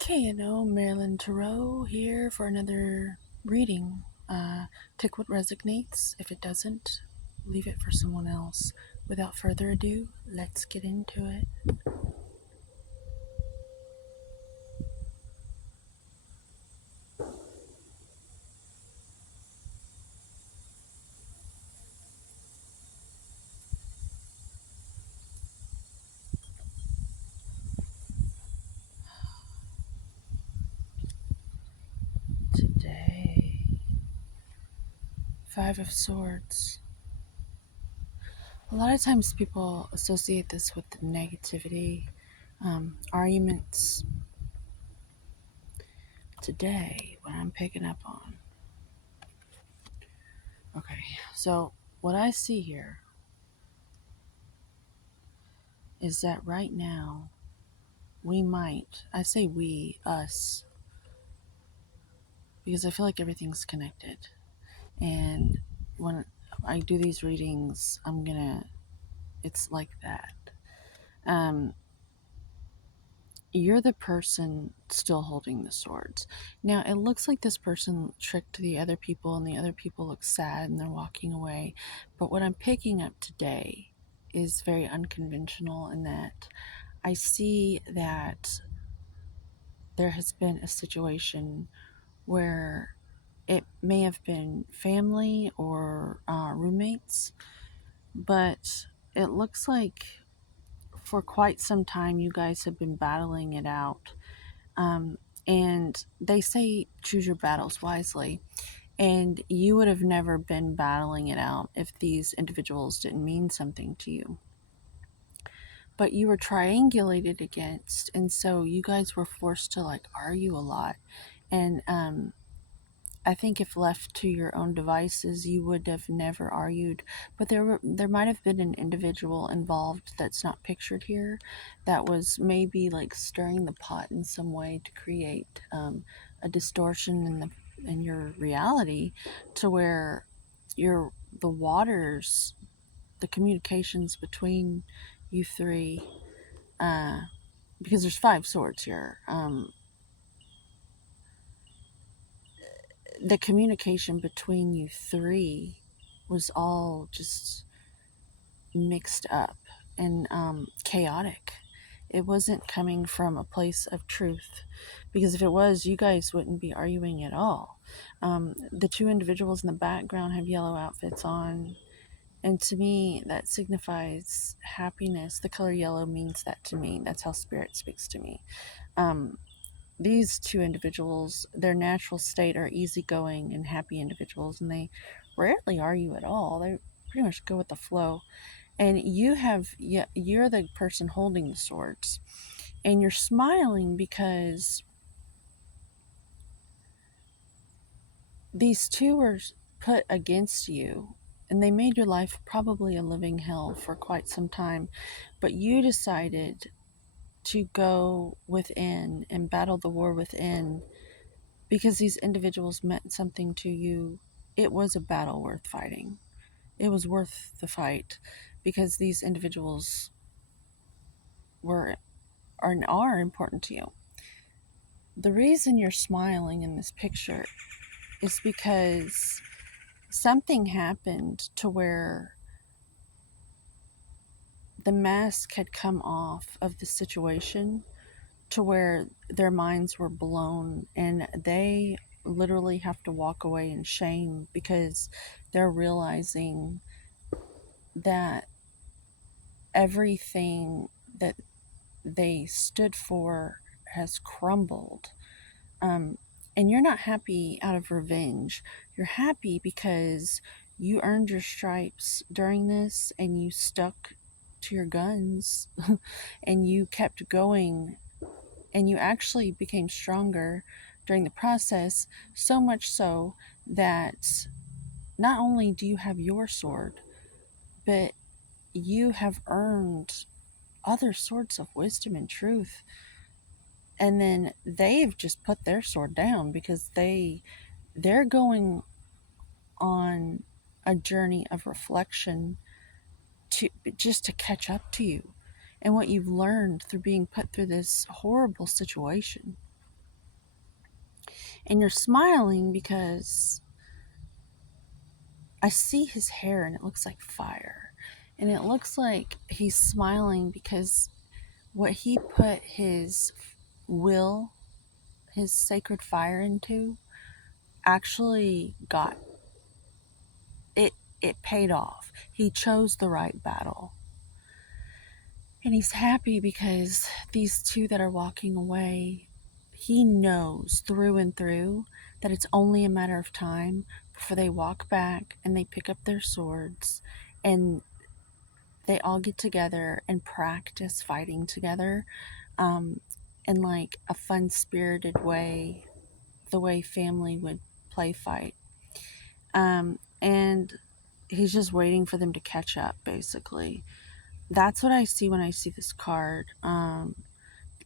KNO Marilyn Tarot here for another reading. Take what resonates. If it doesn't, leave it for someone else. Without further ado, let's get into it. Today, Five of Swords. A lot of times people associate this with the negativity, arguments. Today, what I'm picking up on. Okay, so what I see here is that right now, I say we, us, because I feel like everything's connected. And when I do these readings, it's like that. You're the person still holding the swords. Now, it looks like this person tricked the other people, and the other people look sad and they're walking away. But what I'm picking up today is very unconventional in that I see that there has been a situation where it may have been family or roommates, but it looks like for quite some time you guys have been battling it out. And they say choose your battles wisely. And you would have never been battling it out if these individuals didn't mean something to you. But you were triangulated against, and so you guys were forced to like argue a lot. And I think if left to your own devices, you would have never argued. But there might have been an individual involved that's not pictured here, that was maybe like stirring the pot in some way to create a distortion in your reality, to where the waters, the communications between you three, because there's five swords here. The communication between you three was all just mixed up and chaotic. It wasn't coming from a place of truth, because if it was, you guys wouldn't be arguing at all. The two individuals in the background have yellow outfits on, and to me, that signifies happiness. The color yellow means that to me. That's how spirit speaks to me. These two individuals, their natural state, are easygoing and happy individuals, and they rarely argue at all. They pretty much go with the flow. And you're the person holding the swords, and you're smiling because these two were put against you, and they made your life probably a living hell for quite some time. But you decided to go within and battle the war within, because these individuals meant something to you. It was a battle worth fighting. It was worth the fight, because these individuals are important to you. The reason you're smiling in this picture is because something happened to where the mask had come off of the situation, to where their minds were blown, and they literally have to walk away in shame, because they're realizing that everything that they stood for has crumbled. And you're not happy out of revenge. You're happy because you earned your stripes during this, and you stuck to your guns and you kept going, and you actually became stronger during the process, so much so that not only do you have your sword, but you have earned other sorts of wisdom and truth. And then they've just put their sword down, because they're going on a journey of reflection, to just to catch up to you and what you've learned through being put through this horrible situation. And you're smiling because I see his hair and it looks like fire. And it looks like he's smiling because what he put his will, his sacred fire into, actually got it. It paid off. He chose the right battle. And he's happy because these two that are walking away, he knows through and through that it's only a matter of time before they walk back and they pick up their swords and they all get together and practice fighting together, um, in like a fun spirited way, the way family would play fight. And he's just waiting for them to catch up, basically. That's what I see when I see this card.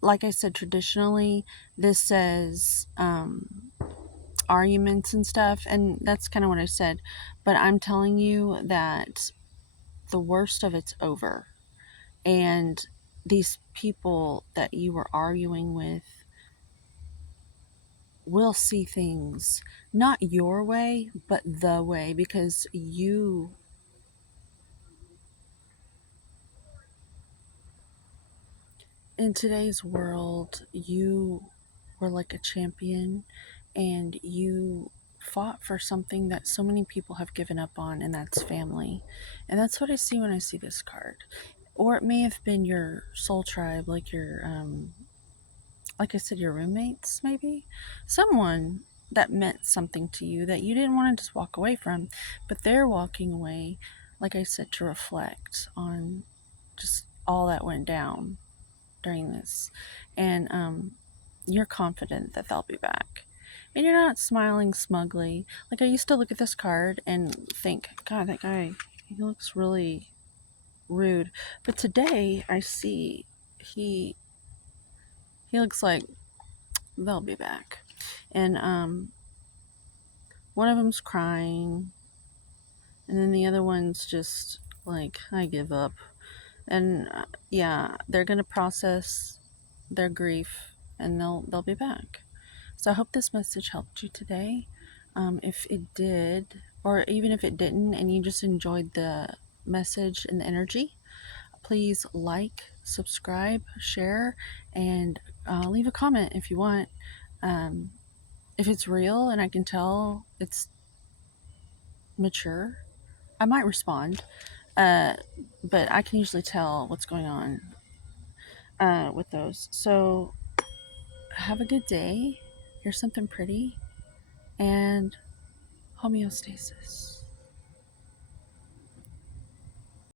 Like I said, traditionally, this says arguments and stuff, and that's kind of what I said. But I'm telling you that the worst of it's over. And these people that you were arguing with will see things not your way, but the way, because you, in today's world, you were like a champion and you fought for something that so many people have given up on, and that's family. And that's what I see when I see this card. Or it may have been your soul tribe, like I said, your roommates, maybe someone that meant something to you that you didn't want to just walk away from, but they're walking away, like I said, to reflect on just all that went down during this. And you're confident that they'll be back. And you're not smiling smugly. Like, I used to look at this card and think, God, that guy, he looks really rude. But today I see he he looks like they'll be back. And one of them's crying, and then the other one's just like, I give up. And yeah, they're gonna process their grief, and they'll be back. So I hope this message helped you today. If it did, or even if it didn't, and you just enjoyed the message and the energy, please like, subscribe, share, and leave a comment if you want. Um, if it's real and I can tell it's mature, I might respond. Uh, but I can usually tell what's going on with those. So have a good day. Here's something pretty and homeostasis.